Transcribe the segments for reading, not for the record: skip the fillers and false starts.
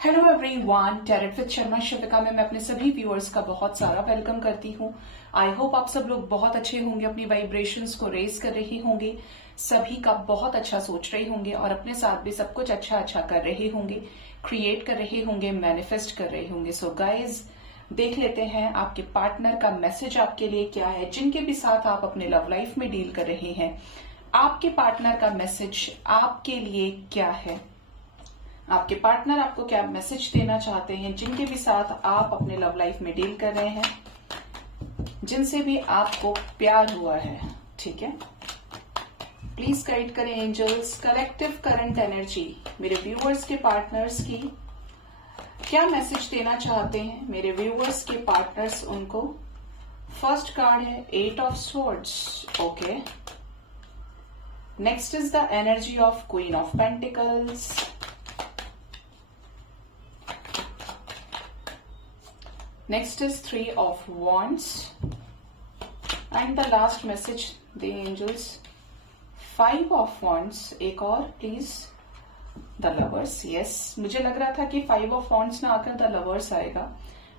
Hello everyone, tarot with Sharma Shivika में मैं अपने सभी व्यूअर्स का बहुत सारा वेलकम करती हूँ। आई होप आप सब लोग बहुत अच्छे होंगे, अपनी वाइब्रेशंस को रेज कर रहे होंगे, सभी का बहुत अच्छा सोच रहे होंगे और अपने साथ भी सब कुछ अच्छा अच्छा कर रहे होंगे, क्रिएट कर रहे होंगे, मैनिफेस्ट कर रहे होंगे। सो गाइज, देख लेते हैं आपके पार्टनर का मैसेज आपके लिए क्या है। जिनके भी साथ आप अपने लव लाइफ में डील कर रहे हैं, आपके पार्टनर का मैसेज आपके लिए क्या है। आपके पार्टनर आपको क्या मैसेज देना चाहते हैं, जिनके भी साथ आप अपने लव लाइफ में डील कर रहे हैं, जिनसे भी आपको प्यार हुआ है। ठीक है, प्लीज गाइड करें एंजल्स, कलेक्टिव करंट एनर्जी मेरे व्यूअर्स के पार्टनर्स की क्या मैसेज देना चाहते हैं। मेरे व्यूअर्स के पार्टनर्स उनको फर्स्ट कार्ड है 8 of swords. Okay, next is the energy of queen of pentacles. Next is 3 of Wands and the last message the angels 5 of Wands। एक और प्लीज, द लवर्स। यस, मुझे लग रहा था कि 5 of Wands ना आकर द लवर्स आएगा।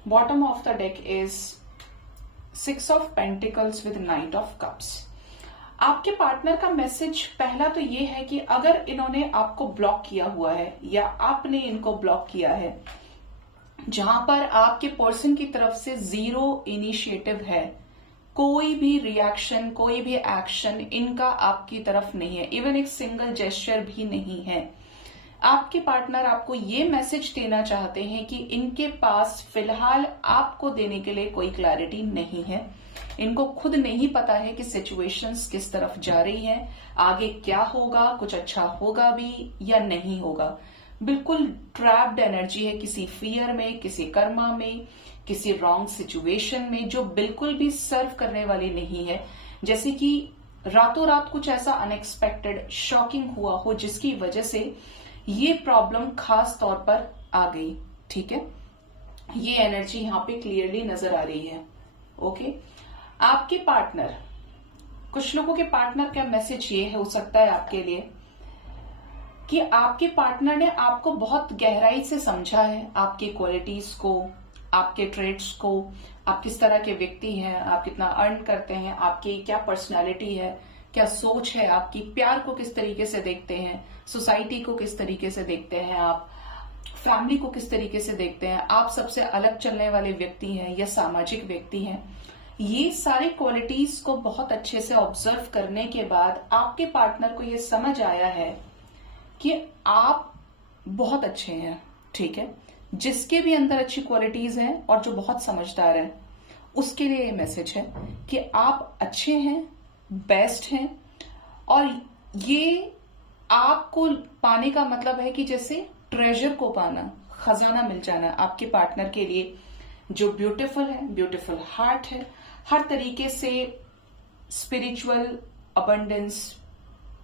Bottom of the deck is 6 of Pentacles with Knight of Cups। आपके पार्टनर का मैसेज पहला तो ये है कि अगर इन्होंने आपको ब्लॉक किया हुआ है या आपने इनको ब्लॉक किया है, जहां पर आपके पर्सन की तरफ से जीरो इनिशिएटिव है, कोई भी रिएक्शन, कोई भी एक्शन इनका आपकी तरफ नहीं है, इवन एक सिंगल जेस्चर भी नहीं है। आपके पार्टनर आपको ये मैसेज देना चाहते हैं कि इनके पास फिलहाल आपको देने के लिए कोई क्लैरिटी नहीं है। इनको खुद नहीं पता है कि सिचुएशंस किस तरफ जा रही है, आगे क्या होगा, कुछ अच्छा होगा भी या नहीं होगा। बिल्कुल ट्रैप्ड एनर्जी है किसी फियर में, किसी कर्मा में, किसी रॉन्ग सिचुएशन में, जो बिल्कुल भी सर्व करने वाली नहीं है। जैसे कि रातों रात कुछ ऐसा अनएक्सपेक्टेड शॉकिंग हुआ हो जिसकी वजह से ये प्रॉब्लम खास तौर पर आ गई। ठीक है, ये एनर्जी यहां पे क्लियरली नजर आ रही है। ओके, आपके पार्टनर, कुछ लोगों के पार्टनर का मैसेज ये हो सकता है आपके लिए कि आपके पार्टनर ने आपको बहुत गहराई से समझा है, आपकी क्वालिटीज को, आपके ट्रेड्स को, आप किस तरह के व्यक्ति हैं, आप कितना अर्न करते हैं, आपकी क्या पर्सनालिटी है, क्या सोच है आपकी, प्यार को किस तरीके से देखते हैं, सोसाइटी को किस तरीके से देखते हैं, आप फैमिली को किस तरीके से देखते हैं, आप सबसे अलग चलने वाले व्यक्ति हैं या सामाजिक व्यक्ति हैं। ये सारी क्वालिटीज को बहुत अच्छे से ऑब्जर्व करने के बाद आपके पार्टनर को ये समझ आया है कि आप बहुत अच्छे हैं। ठीक है, जिसके भी अंदर अच्छी क्वालिटीज हैं और जो बहुत समझदार है, उसके लिए ये मैसेज है कि आप अच्छे हैं, बेस्ट हैं। और ये आपको पाने का मतलब है कि जैसे ट्रेजर को पाना, खजाना मिल जाना आपके पार्टनर के लिए, जो ब्यूटीफुल है, ब्यूटीफुल हार्ट है, हर तरीके से स्पिरिचुअल अबंडेंस,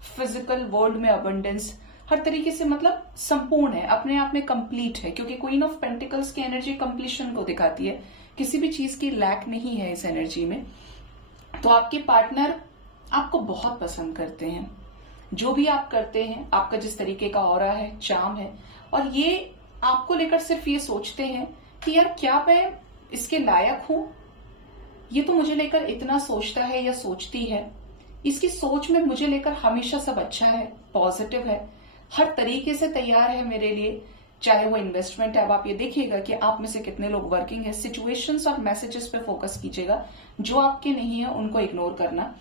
फिजिकल वर्ल्ड में अबंडेंस, हर तरीके से मतलब संपूर्ण है, अपने आप में कंप्लीट है। क्योंकि क्वीन ऑफ पेंटिकल्स की एनर्जी कंप्लीशन को दिखाती है, किसी भी चीज की लैक नहीं है इस एनर्जी में। तो आपके पार्टनर आपको बहुत पसंद करते हैं, जो भी आप करते हैं, आपका जिस तरीके का ऑरा है, चार्म है, और ये आपको लेकर सिर्फ ये सोचते हैं कि यार क्या मैं इसके लायक हूं, ये तो मुझे लेकर इतना सोचता है या सोचती है, इसकी सोच में मुझे लेकर हमेशा सब अच्छा है, पॉजिटिव है, हर तरीके से तैयार है मेरे लिए, चाहे वो इन्वेस्टमेंट है। अब आप ये देखिएगा कि आप में से कितने लोग वर्किंग है। सिचुएशंस और मैसेजेस पे फोकस कीजिएगा, जो आपके नहीं है उनको इग्नोर करना।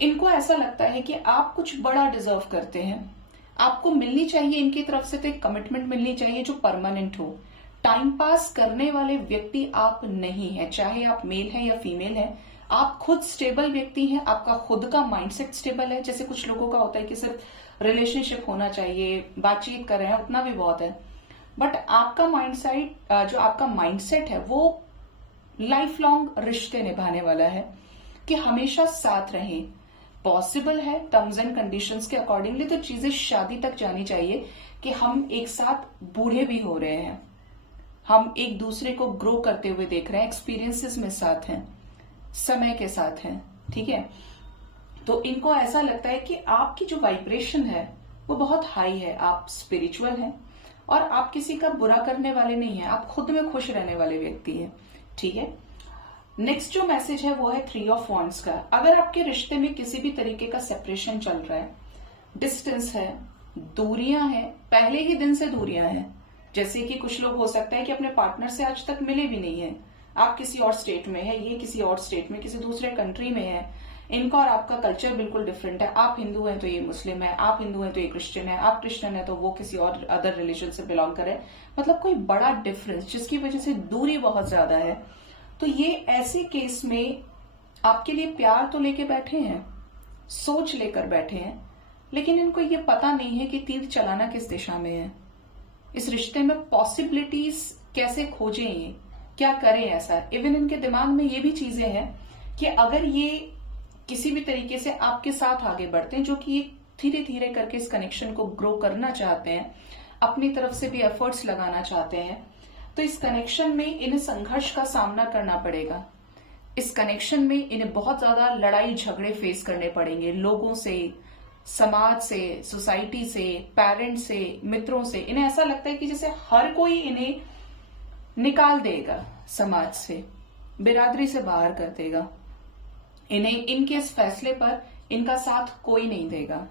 इनको ऐसा लगता है कि आप कुछ बड़ा डिजर्व करते हैं, आपको मिलनी चाहिए इनकी तरफ से तो एक कमिटमेंट मिलनी चाहिए जो परमानेंट हो। टाइम पास करने वाले व्यक्ति आप नहीं है, चाहे आप मेल है या फीमेल है। आप खुद स्टेबल व्यक्ति हैं, आपका खुद का माइंडसेट स्टेबल है। जैसे कुछ लोगों का होता है कि सिर्फ रिलेशनशिप होना चाहिए, बातचीत कर रहे हैं, उतना भी बहुत है। बट आपका माइंडसेट, जो आपका माइंडसेट है, वो लाइफ लॉन्ग रिश्ते निभाने वाला है, कि हमेशा साथ रहें। पॉसिबल है टर्म्स एंड कंडीशंस के अकॉर्डिंगली तो चीजें शादी तक जानी चाहिए कि हम एक साथ बूढ़े भी हो रहे हैं, हम एक दूसरे को ग्रो करते हुए देख रहे हैं, एक्सपीरियंसेस में साथ हैं, समय के साथ हैं। ठीक है, तो इनको ऐसा लगता है कि आपकी जो वाइब्रेशन है वो बहुत हाई है, आप स्पिरिचुअल हैं, और आप किसी का बुरा करने वाले नहीं है, आप खुद में खुश रहने वाले व्यक्ति हैं। ठीक है, नेक्स्ट जो मैसेज है वो है 3 ऑफ वॉन्ड्स का। अगर आपके रिश्ते में किसी भी तरीके का सेपरेशन चल रहा है, डिस्टेंस है, दूरियां हैं, पहले ही दिन से दूरियां हैं, जैसे कि कुछ लोग हो सकता है कि अपने पार्टनर से आज तक मिले भी नहीं है, आप किसी और स्टेट में है, ये किसी और स्टेट में किसी दूसरे कंट्री में है, इनका और आपका कल्चर बिल्कुल डिफरेंट है, आप हिंदू हैं तो ये मुस्लिम है, आप हिंदू हैं तो ये क्रिश्चियन है, आप क्रिश्चियन है तो वो किसी और अदर रिलीजन से बिलोंग करे, मतलब कोई बड़ा डिफरेंस जिसकी वजह से दूरी बहुत ज्यादा है। तो ये ऐसे केस में आपके लिए प्यार तो लेके बैठे हैं, सोच लेकर बैठे हैं, लेकिन इनको ये पता नहीं है कि तीर चलाना किस दिशा में है, इस रिश्ते में पॉसिबिलिटीज कैसे खोजें, ये क्या करें ऐसा। इवन इनके दिमाग में ये भी चीजें हैं कि अगर ये किसी भी तरीके से आपके साथ आगे बढ़ते हैं, जो कि धीरे धीरे करके इस कनेक्शन को ग्रो करना चाहते हैं, अपनी तरफ से भी एफर्ट्स लगाना चाहते हैं, तो इस कनेक्शन में इन्हें संघर्ष का सामना करना पड़ेगा। इस कनेक्शन में इन्हें बहुत ज्यादा लड़ाई झगड़े फेस करने पड़ेंगे, लोगों से, समाज से, सोसाइटी से, पेरेंट्स से, मित्रों से। इन्हें ऐसा लगता है कि जैसे हर कोई इन्हें निकाल देगा, समाज से, बिरादरी से बाहर कर देगा, इन्हें इनके इस फैसले पर इनका साथ कोई नहीं देगा।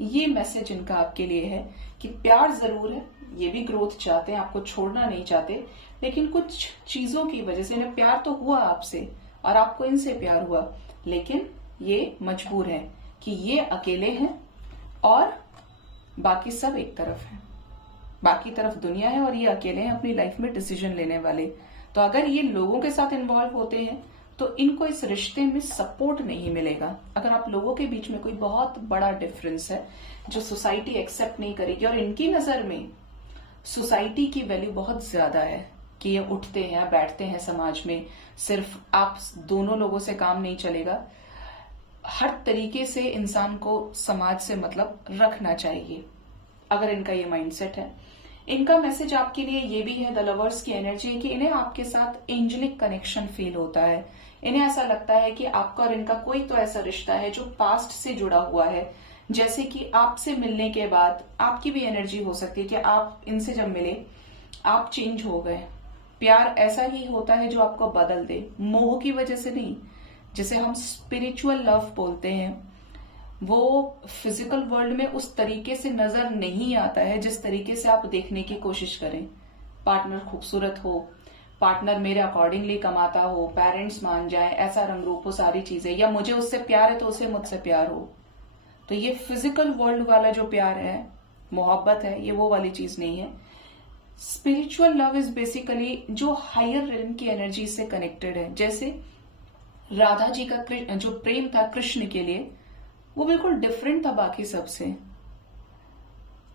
ये मैसेज इनका आपके लिए है कि प्यार जरूर है, ये भी ग्रोथ चाहते हैं, आपको छोड़ना नहीं चाहते, लेकिन कुछ चीजों की वजह से इन्हें प्यार तो हुआ आपसे और आपको इनसे प्यार हुआ, लेकिन ये मजबूर है कि ये अकेले हैं और बाकी सब एक तरफ है, बाकी तरफ दुनिया है और ये अकेले हैं अपनी लाइफ में डिसीजन लेने वाले। तो अगर ये लोगों के साथ इन्वॉल्व होते हैं तो इनको इस रिश्ते में सपोर्ट नहीं मिलेगा। अगर आप लोगों के बीच में कोई बहुत बड़ा डिफरेंस है जो सोसाइटी एक्सेप्ट नहीं करेगी, और इनकी नजर में सोसाइटी की वैल्यू बहुत ज्यादा है कि ये उठते हैं बैठते हैं समाज में, सिर्फ आप दोनों लोगों से काम नहीं चलेगा, हर तरीके से इंसान को समाज से मतलब रखना चाहिए। अगर इनका ये माइंडसेट है, इनका मैसेज आपके लिए ये भी है, द लवर्स की एनर्जी है कि इन्हें आपके साथ एंजेलिक कनेक्शन फील होता है। इन्हें ऐसा लगता है कि आपका और इनका कोई तो ऐसा रिश्ता है जो पास्ट से जुड़ा हुआ है, जैसे कि आपसे मिलने के बाद आपकी भी एनर्जी हो सकती है कि आप इनसे जब मिले आप चेंज हो गए। प्यार ऐसा ही होता है जो आपको बदल दे, मोह की वजह से नहीं। जिसे हम स्पिरिचुअल लव बोलते हैं, वो फिजिकल वर्ल्ड में उस तरीके से नजर नहीं आता है जिस तरीके से आप देखने की कोशिश करें। पार्टनर खूबसूरत हो, पार्टनर मेरे अकॉर्डिंगली कमाता हो, पेरेंट्स मान जाए, ऐसा रंग रूप हो, सारी चीजें, या मुझे उससे प्यार है तो उसे मुझसे प्यार हो। तो ये फिजिकल वर्ल्ड वाला जो प्यार है, मोहब्बत है, ये वो वाली चीज नहीं है। स्पिरिचुअल लव इज बेसिकली जो हायर रिल्म की एनर्जी से कनेक्टेड है। जैसे राधा जी का जो प्रेम था कृष्ण के लिए, वो बिल्कुल डिफरेंट था बाकी सबसे।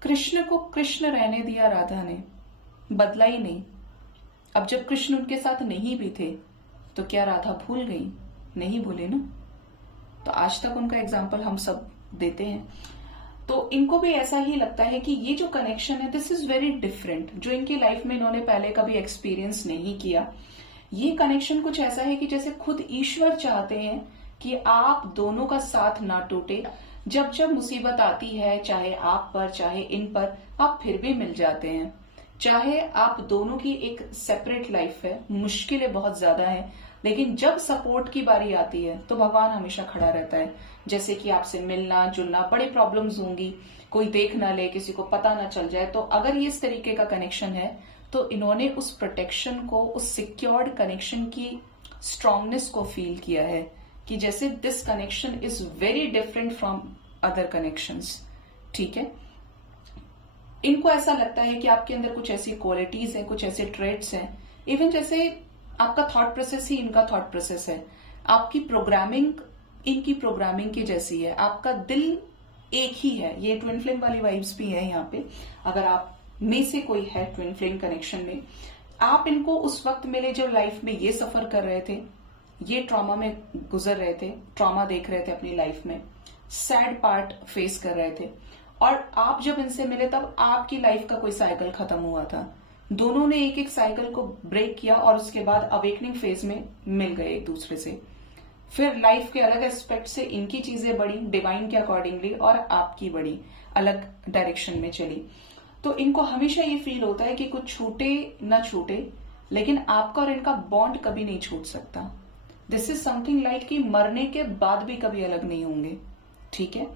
कृष्ण को कृष्ण रहने दिया राधा ने, बदला ही नहीं। अब जब कृष्ण उनके साथ नहीं भी थे तो क्या राधा भूल गई? नहीं भूले ना। तो आज तक उनका एग्जाम्पल हम सब देते हैं। तो इनको भी ऐसा ही लगता है कि ये जो कनेक्शन है, दिस इज वेरी डिफरेंट, जो इनकी लाइफ में इन्होंने पहले कभी एक्सपीरियंस नहीं किया। ये कनेक्शन कुछ ऐसा है कि जैसे खुद ईश्वर चाहते हैं कि आप दोनों का साथ ना टूटे। जब जब मुसीबत आती है, चाहे आप पर चाहे इन पर, आप फिर भी मिल जाते हैं। चाहे आप दोनों की एक सेपरेट लाइफ है, मुश्किलें बहुत ज्यादा हैं, लेकिन जब सपोर्ट की बारी आती है तो भगवान हमेशा खड़ा रहता है। जैसे कि आपसे मिलना जुलना, बड़ी प्रॉब्लम्स होंगी, कोई देख ना ले, किसी को पता ना चल जाए, तो अगर ये इस तरीके का कनेक्शन है तो इन्होंने उस प्रोटेक्शन को, उस सिक्योर्ड कनेक्शन की स्ट्रांगनेस को फील किया है कि जैसे this connection is very different from other connections. ठीक है, इनको ऐसा लगता है कि आपके अंदर कुछ ऐसी क्वालिटीज हैं, कुछ ऐसे ट्रेट्स हैं, इवन जैसे आपका थॉट प्रोसेस ही इनका थॉट प्रोसेस है, आपकी प्रोग्रामिंग इनकी प्रोग्रामिंग की जैसी है, आपका दिल एक ही है। ये ट्विन फ्लेम वाली वाइब्स भी है यहाँ पे। अगर आप में से कोई है ट्विन फ्लेम कनेक्शन में, आप इनको उस वक्त मिले जब लाइफ में ये सफर कर रहे थे, ये ट्रॉमा में गुजर रहे थे, ट्रॉमा देख रहे थे अपनी लाइफ में, सैड पार्ट फेस कर रहे थे, और आप जब इनसे मिले तब आपकी लाइफ का कोई साइकिल खत्म हुआ था। दोनों ने एक एक साइकिल को ब्रेक किया और उसके बाद अवेकनिंग फेज में मिल गए एक दूसरे से। फिर लाइफ के अलग एस्पेक्ट से इनकी चीजें बढ़ी डिवाइन के अकॉर्डिंगली और आपकी बढ़ी, अलग डायरेक्शन में चली। तो इनको हमेशा ये फील होता है कि कुछ छूटे ना छूटे, लेकिन आपका और इनका बॉन्ड कभी नहीं छूट सकता। दिस इज समथिंग लाइक कि मरने के बाद भी कभी अलग नहीं होंगे, ठीक है।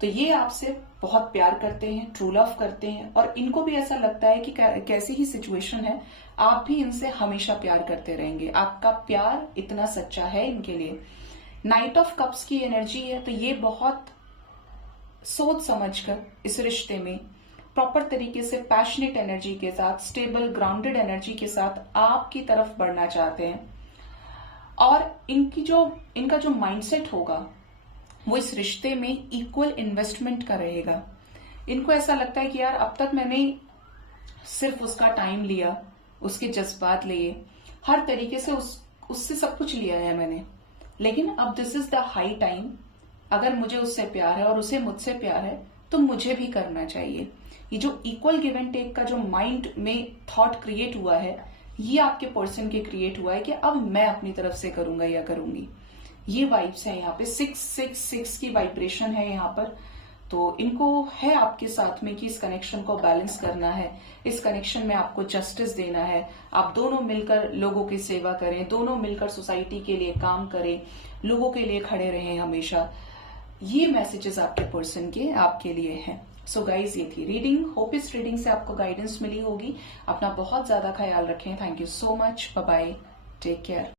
तो ये आपसे बहुत प्यार करते हैं, ट्रू लव करते हैं, और इनको भी ऐसा लगता है कि कैसी ही सिचुएशन है आप भी इनसे हमेशा प्यार करते रहेंगे। आपका प्यार इतना सच्चा है इनके लिए। नाइट ऑफ कप्स की एनर्जी है, तो ये बहुत सोच समझकर इस रिश्ते में प्रॉपर तरीके से पैशनेट एनर्जी के साथ, स्टेबल ग्राउंडेड एनर्जी के साथ आपकी तरफ बढ़ना चाहते हैं। और इनका जो माइंडसेट होगा वो इस रिश्ते में इक्वल इन्वेस्टमेंट का रहेगा। इनको ऐसा लगता है कि यार अब तक मैंने सिर्फ उसका टाइम लिया, उसके जज्बात लिए, हर तरीके से उससे सब कुछ लिया है मैंने, लेकिन अब this is the high time, अगर मुझे उससे प्यार है और उसे मुझसे प्यार है तो मुझे भी करना चाहिए। ये जो इक्वल गिव एंड टेक का जो माइंड में थॉट क्रिएट हुआ है, ये आपके पर्सन के क्रिएट हुआ है कि अब मैं अपनी तरफ से करूंगा या करूंगी। ये वाइब्स है यहाँ पे, 666 की वाइब्रेशन है यहाँ पर। तो इनको है आपके साथ में कि इस कनेक्शन को बैलेंस करना है, इस कनेक्शन में आपको जस्टिस देना है, आप दोनों मिलकर लोगों की सेवा करें, दोनों मिलकर सोसाइटी के लिए काम करें, लोगों के लिए खड़े रहें हमेशा। ये मैसेजेस आपके पर्सन के आपके लिए हैं। सो गाइज, ये थी रीडिंग। होप इस रीडिंग से आपको गाइडेंस मिली होगी। अपना बहुत ज्यादा ख्याल रखें। Thank you so much. Bye bye, take care.